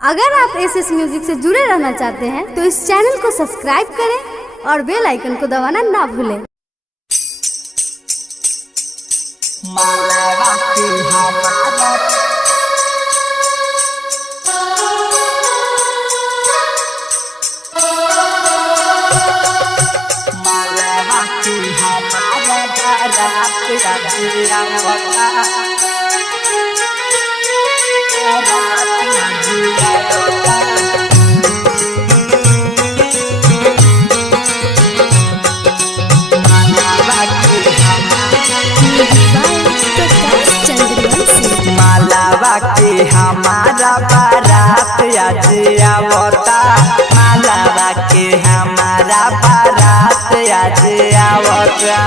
अगर आप SS music से जुड़े रहना चाहते हैं तो इस चैनल को सब्सक्राइब करें और बेल आइकन को दबाना ना भूलें। मालावा के हमारा बारात आज आवता, मालावा के हमारा बारात आज आवता।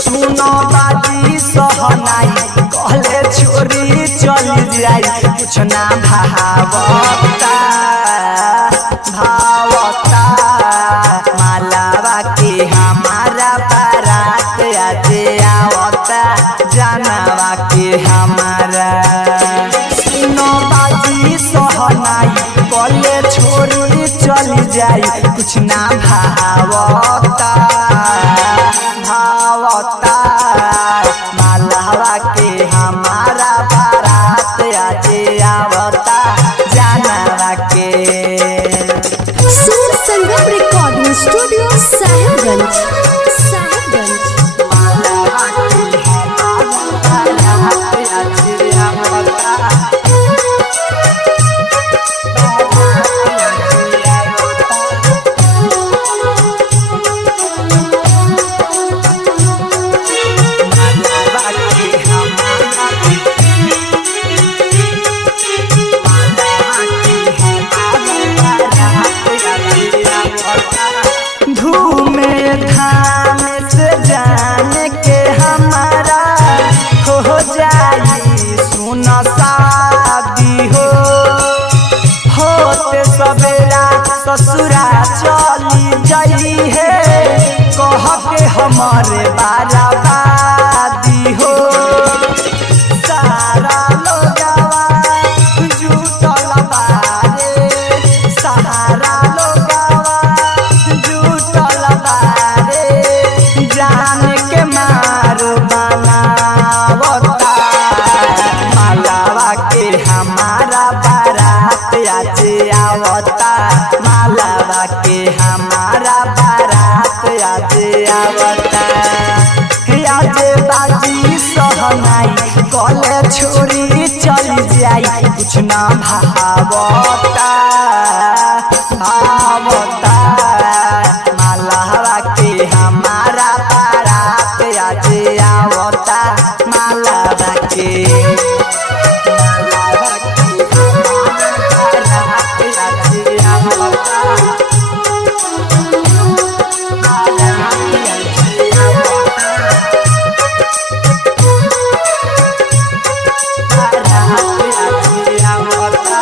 सुनो बाजी सहनाई कहले छोरी चली जाई, कुछ ना भावता भावता। मालावा के हमारा बारात आज आवता, जानवा के हमारा। सुनो बाजी सहनाई कहले छोरी चली जाई, कुछ ना भावता भावता। मालावा के हमारा बारात आज आवता, जानवा के। सुर संगम रिकॉर्डिंग स्टूडियो साहिबगंज। मालावा के हमारा बारात आज आवता। घूमे धाम से जाने के हमारा हो जाई, सुन शादी होते सवेरा ससुरा चली जाई है, कह के हमारे बाराबादी हो। सारा लोगवा जुटल बारे, सहारा लोगवा जुटल बारे, जान के मार बनावता। मालावा के हमारा बारात आज आवता, मालावा के हमारा बारात आज आवता। आज बाजी सहनाई कहले छोरी चली जाई, कुछ ना भावता भावता। मालावा के हमारा बारात आज आवता, मालावा के मालावा के हमारा बारात आज आवता, मालावा के आज आवता।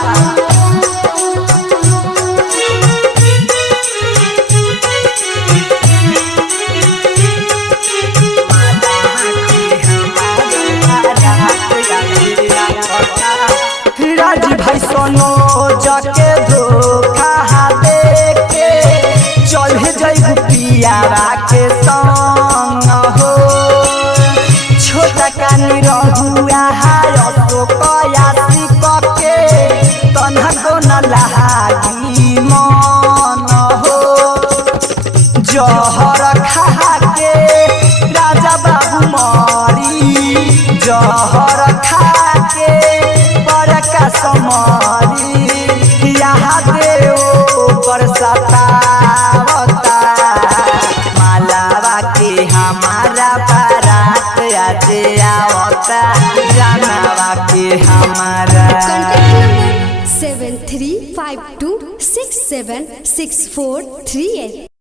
राज भाई सोनो जाके धोखा दे के चल जाई पियावा के संग हो। छोटा कानी रहुआ हाय तो कयासी के तन्हा को न लागी मन हो। जहर खा के राजा बाबू मरी, जहर खा के बड़का समारी, यहाँ देव पर सतावता। मालावा के हमारा बारात आज आवता, जानवा के हमारा। Contact number 7352676438।